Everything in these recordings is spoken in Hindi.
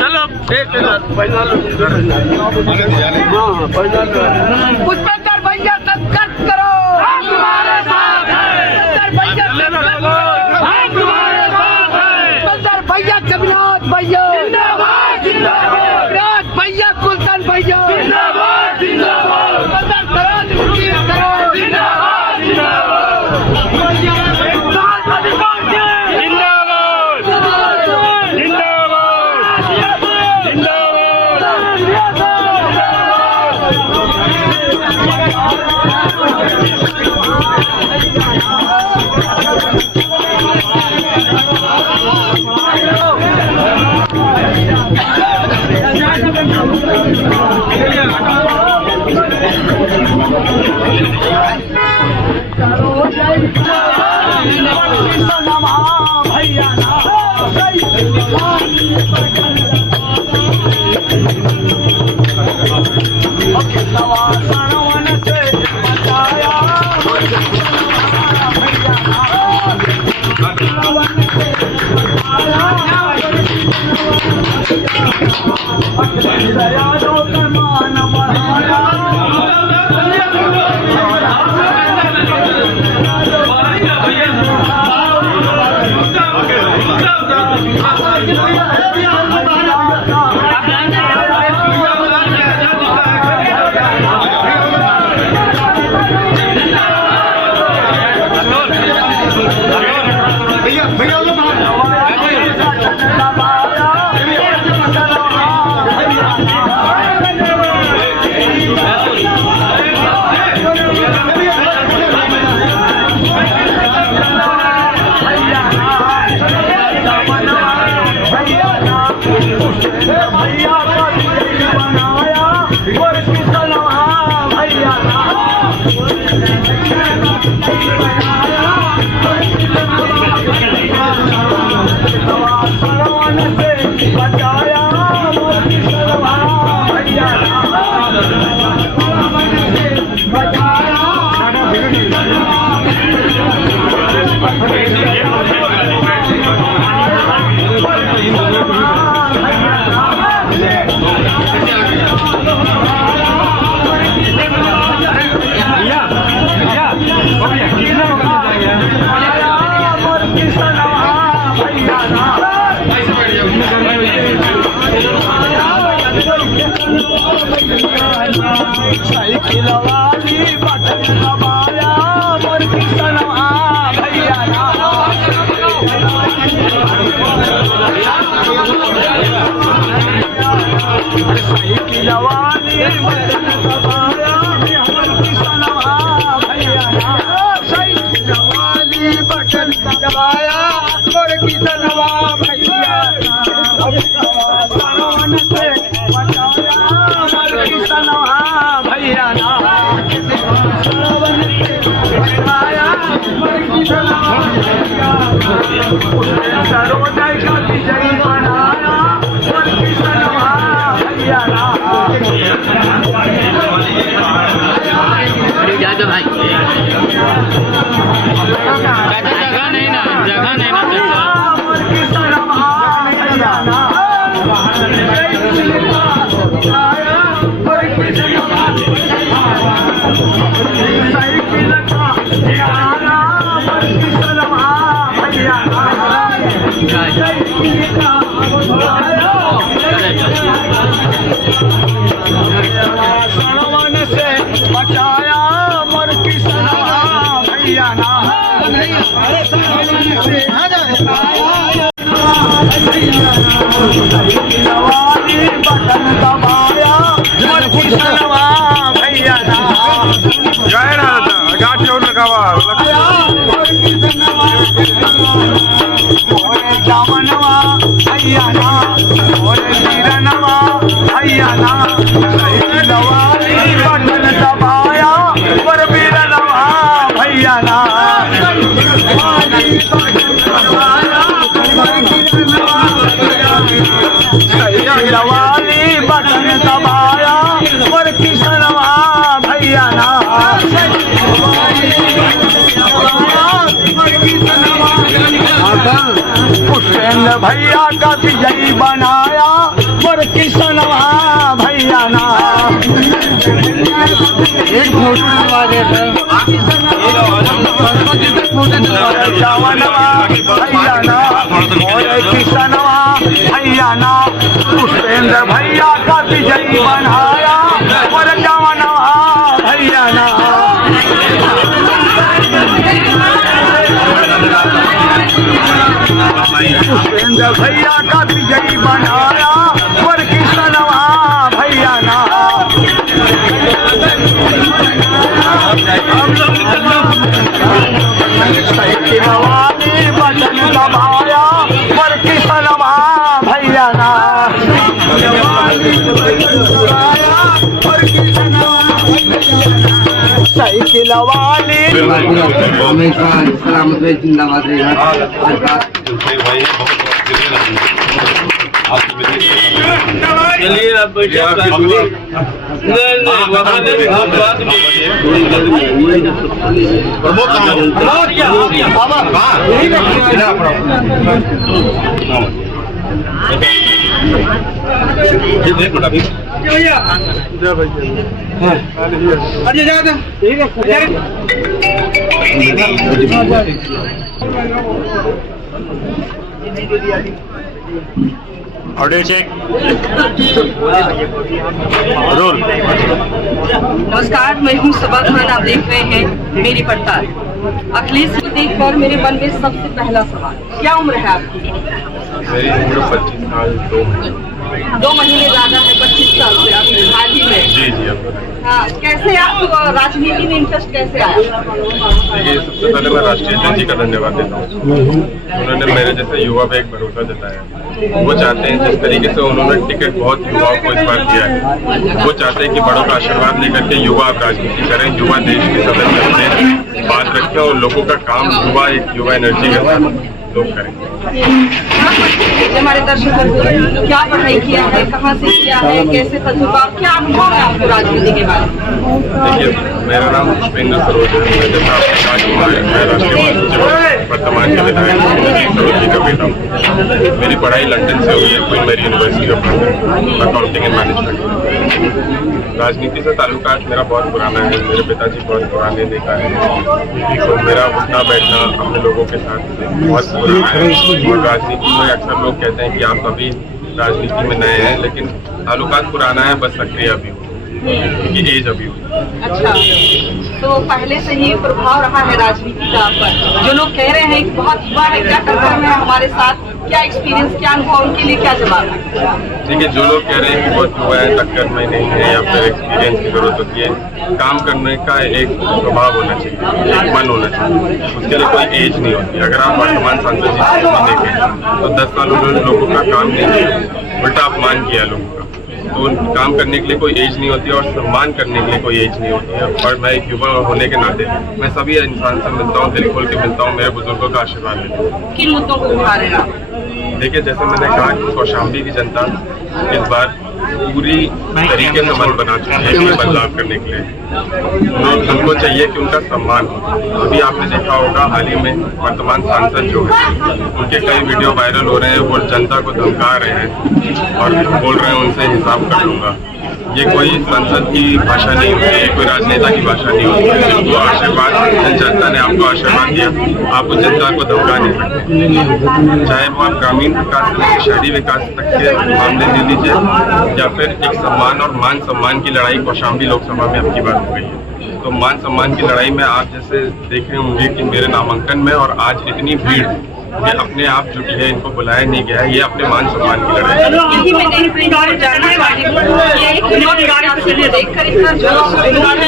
चलो पुष्पेंद्र भैया सत्कर्ष करो, हम तुम्हारे साथ हैं। भैया हम तुम्हारे साथ हैं। पुष्पेंद्र भैया जगन्नाथ भैया जिंदाबाद जिंदाबाद। राज भैया कुलचंद भैया जिंदाबाद जिंदाबाद। पुष्पेंद्र करो जिंदाबाद जगह नहीं ना भैया ना, साइकिल वाली बटन दबाया पर बीरनवा भैया ना, साइकिल वाली बटन दबाया पर किसनवा भैया ना, पुष्पेंद्र भैया का विजयी बनाया पर किसनवा भैया ना, एक जवनवा भैया ना और किसनवा भैया ना, पुष्पेंद्र भैया का विजयी बनाया पर जवनवा भैया ना, पुष्पेंद्र भैया का विजयी बनाया पर किसनवा भैया ना, साइकिल वाली बटन दबाया पर किसनवा भैया ना, साइकिल वाली जिंदाबाद चलिए आप ऑडियो चेक नमस्कार, मैं हूँ सबा खान। आप देख रहे हैं मेरी पड़ताल। अखिलेश को देखकर मेरे मन में सबसे पहला सवाल, क्या उम्र है आपकी? मेरी उम्र 25 साल 2 महीने ज्यादा है 25 साल से अभी हाल ही में। जी जी। हाँ, कैसे आप राजनीति में इंटरेस्ट कैसे आया? देखिए, सबसे पहले मैं राष्ट्रीय जनता जी का धन्यवाद देता हूँ। उन्होंने मेरे जैसे युवा पे एक भरोसा जताया। वो चाहते हैं जिस तरीके से उन्होंने टिकट बहुत युवाओं को इस बार दिया है, वो चाहते हैं कि बड़ों का आशीर्वाद लेकर के युवा आप राजनीति करें, युवा देश के सदस्य से बात रखें और लोगों का काम युवा एनर्जी के साथ लोग करें। हमारे दर्शकों को क्या पढ़ाई किया है, कहाँ से किया है, कैसे तजुर्बा, क्या अनुभव है आपको राजनीति के बारे में? देखिए, मेरा नाम पुष्पेंद्र सरोज है। जैसा आपने कहा कि मैं राष्ट्रीय वर्तमान के विधायक सरोज जी का बेटा हूँ। मेरी पढ़ाई लंदन से हुई है, Queen Mary University of London, accounting and management. राजनीति से ताल्लुकात मेरा बहुत पुराना है। मेरे पिताजी बहुत पुराने नेता हैं, तो मेरा उठना बैठना अपने लोगों के साथ बहुत पुराना है। और राजनीति में अक्सर लोग कहते हैं कि आप अभी राजनीति में नए हैं, लेकिन ताल्लुकात पुराना है, बस सक्रिय अभी हो, क्योंकि एज अभी हुई। अच्छा, तो पहले से ही प्रभाव रहा है राजनीति का आप पर। जो लोग कह रहे हैं कि बहुत युवा है, क्या कर रहे हैं हमारे साथ, क्या एक्सपीरियंस, क्या अनुभव, उनके लिए क्या जवाब है? ठीक है, जो लोग कह रहे हैं कि बहुत युवा है, टक्कर में नहीं है या फिर एक्सपीरियंस की जरूरत होती है, काम करने का एक स्वभाव होना चाहिए, एक मन होना चाहिए। उसके लिए कोई एज नहीं होती। अगर आप वर्तमान सांसद जी को देखें तो 10 साल उन्होंने लोगों का काम नहीं किया, उल्टा अपमान किया लोगों का। तो काम करने के लिए कोई एज नहीं होती और सम्मान करने के लिए कोई एज नहीं होती है। और मैं एक युवा होने के नाते मैं सभी इंसान से मिलता हूँ, दिल खोल के मिलता हूँ, मेरे बुजुर्गों का आशीर्वाद लेता हूँ। किन मुद्दों को उठा रहे हैं आप? देखिए, जैसे मैंने कहा कि कौशाम्बी की जनता इस बार पूरी तरीके से मन बना चुकी है ये बदलाव करने के लिए। उनको चाहिए कि उनका सम्मान हो। अभी आपने देखा होगा हाल ही में वर्तमान सांसद जो है, उनके कई वीडियो वायरल हो रहे हैं, वो जनता को धमका रहे हैं और बोल रहे हैं उनसे हिसाब कर लूंगा। ये कोई संसद की भाषा नहीं होती है, कोई राजनेता की भाषा नहीं होती है। जिनको आशीर्वाद जनता ने आपको आशीर्वाद दिया, आप उस जनता को धमका नहीं सकते। चाहे वो आप ग्रामीण विकास से शहरी विकास तक के मामले ले लीजिए, या फिर एक सम्मान और मान सम्मान की लड़ाई कौशाम्बी लोकसभा में अब की बार हो गई है। तो मान सम्मान की लड़ाई में आप जैसे देख रहे होंगे कि मेरे नामांकन में और आज इतनी भीड़ ये अपने आप जुटी है, इनको बुलाया नहीं गया है, ये अपने मान सम्मान की लड़ाई है। यही मैं जानना चाहती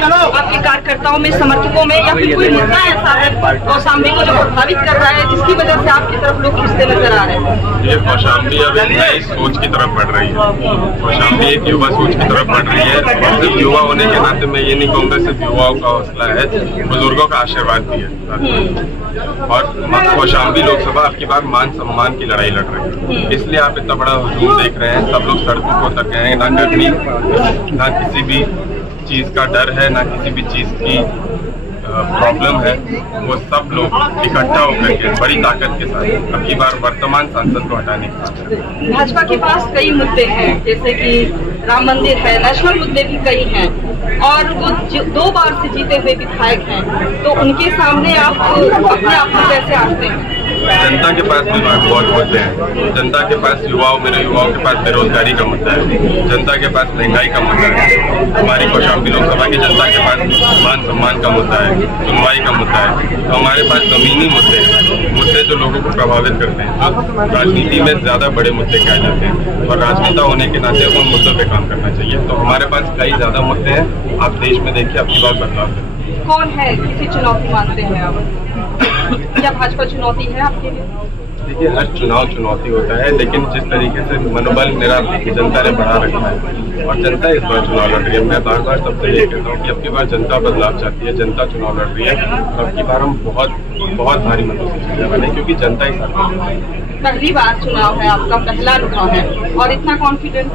हूँ, आपके कार्यकर्ता कार्यकर्ताओं में, समर्थकों में, या फिर कोई मुद्दा ऐसा है कौशाम्बी को जो प्रभावित कर रहा है जिसकी वजह से आपकी तरफ लोग खींचते नजर आ रहे हैं? ये कौशाम्बी अब एक नई सोच की तरफ बढ़ रही है। कौशाम्बी एक युवा सोच की तरफ बढ़ रही है। और सिर्फ युवा होने के नाते मैं ये नहीं कहूँगा सिर्फ युवाओं का हौसला है, बुजुर्गों का आशीर्वाद भी है। और कौशाम्बी लोकसभा आपकी बार मान सम्मान की लड़ाई लड़ रही है, इसलिए आप इतना बड़ा हुजूम देख रहे हैं। सब लोग सड़कों को उतर गए हैं, ना गर्मी, ना किसी भी चीज का डर है, ना किसी भी चीज की प्रॉब्लम है। वो सब लोग इकट्ठा होकर के बड़ी ताकत के साथ अब की बार वर्तमान सांसद को हटाने के साथ। भाजपा के पास कई मुद्दे हैं, जैसे कि राम मंदिर है, नेशनल मुद्दे भी कई हैं, और वो 2 बार से जीते हुए विधायक हैं, तो उनके सामने आप अपने आप को कैसे आंकते हैं? जनता के पास भी बहुत मुद्दे हैं। जनता के पास मेरे युवाओं के पास बेरोजगारी का मुद्दा है, जनता के पास महंगाई का मुद्दा है, हमारी कौशाम्बी लोकसभा की जनता के पास मान सम्मान का मुद्दा है, सुनवाई का मुद्दा है। तो हमारे पास जमीनी मुद्दे जो लोगों को प्रभावित करते हैं, जो राजनीति में ज्यादा बड़े मुद्दे कहे जाते हैं, और राजनेता होने के नाते उन मुद्दों पे काम करना चाहिए। तो हमारे पास कई ज्यादा मुद्दे हैं। आप देश में देखिए आपकी बात बदलाव है। कौन है, किसी चुनौती मानते हैं आप? क्या भाजपा चुनौती है आपके लिए? देखिए, हर चुनाव चुनौती होता है, लेकिन जिस तरीके से मनोबल मेरा जनता ने बढ़ा रखा है और जनता इस बार चुनाव लड़ रही है, मैं बार बार सबसे ये कहता हूँ कि अब की बार जनता बदलाव चाहती है, जनता चुनाव लड़ रही है, और अब की बार हम बहुत भारी मतों से जीतने वाले हैं, क्योंकि जनता ही साथ है। पहली बार चुनाव है, आपका पहला अनुभव है, और इतना कॉन्फिडेंट?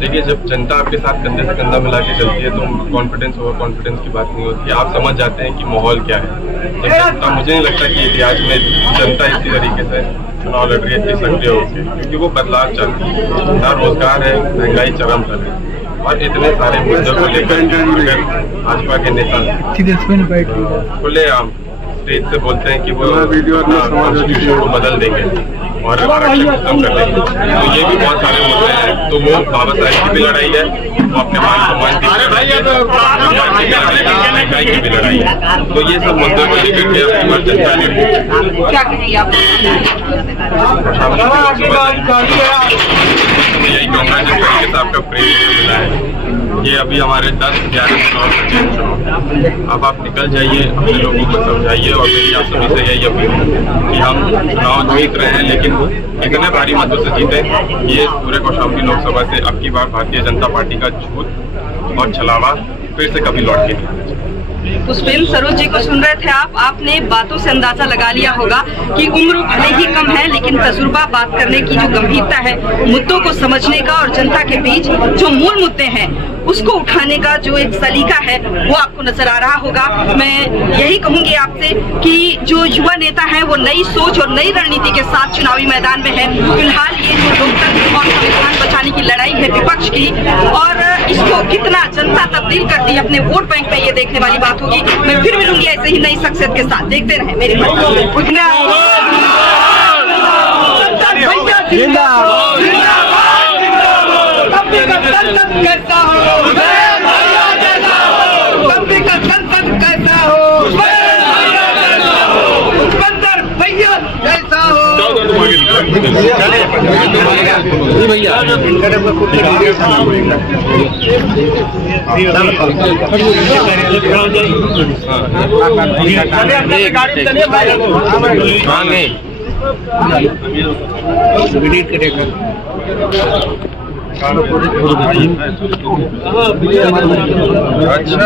देखिए, जब जनता आपके साथ कंधे से कंधा मिला के चलती है तो कॉन्फिडेंस ओवर कॉन्फिडेंस की बात नहीं होती। आप समझ जाते हैं कि माहौल क्या है। जब जनता, मुझे नहीं लगता कि इतिहास में जनता इसी तरीके से चुनाव लड़ रही है, इतनी सक्रिय होगी, क्योंकि वो बदलाव चाहती है। ना रोजगार है, महंगाई चरम पर है, और इतने सारे मुद्दों को लेकर भाजपा के नेता खुलेआम स्टेज से बोलते हैं कि वो कॉन्स्टिट्यूशन को बदल देंगे और आरक्षण खत्म कर देंगे, तो ये भी बहुत सारे मुद्दे हैं। तो वो बाबा साहेब की भी लड़ाई है, वो अपने मान सम्मान की लड़ाई है, महंगाई की भी लड़ाई है। तो ये सब मुद्दों को लेकर के अपनी बार जनता ने क्या कहेंगे आप? यही कहूँगा जिस तरीके से आपका प्रेम मिला है, ये अभी हमारे 10-11 चुनाव, अब आप निकल जाइए, अपने लोगों को समझाइए, और मेरी आप सभी से यही अपील है कि हम चुनाव जीत रहे हैं, लेकिन इतने भारी मतों से जीते ये पूरे कौशाम्बी लोकसभा से अब की बार भारतीय जनता पार्टी का झूठ और छलावा फिर से कभी लौट के नहीं। पुष्पेंद्र सरोज जी को सुन रहे थे आपने बातों से अंदाजा लगा लिया होगा कि उम्र भले ही कम है, लेकिन तजुर्बा बात करने की जो गंभीरता है, मुद्दों को समझने का, और जनता के बीच जो मूल मुद्दे हैं उसको उठाने का जो एक सलीका है वो आपको नजर आ रहा होगा। मैं यही कहूंगी आपसे कि जो युवा नेता है वो नई सोच और नई रणनीति के साथ चुनावी मैदान में है। फिलहाल ये जो लोकतंत्र और संविधान बचाने की लड़ाई है विपक्ष की, और इसको कितना जनता तब्दील करती है अपने वोट बैंक में, ये देखने वाली बात होगी। मैं फिर मिलूंगी ऐसे ही नई शख्सियत के साथ, देखते रहे मेरी कैसा हो का संसद कैसा हो, बंदर भैया कैसा हो। अच्छा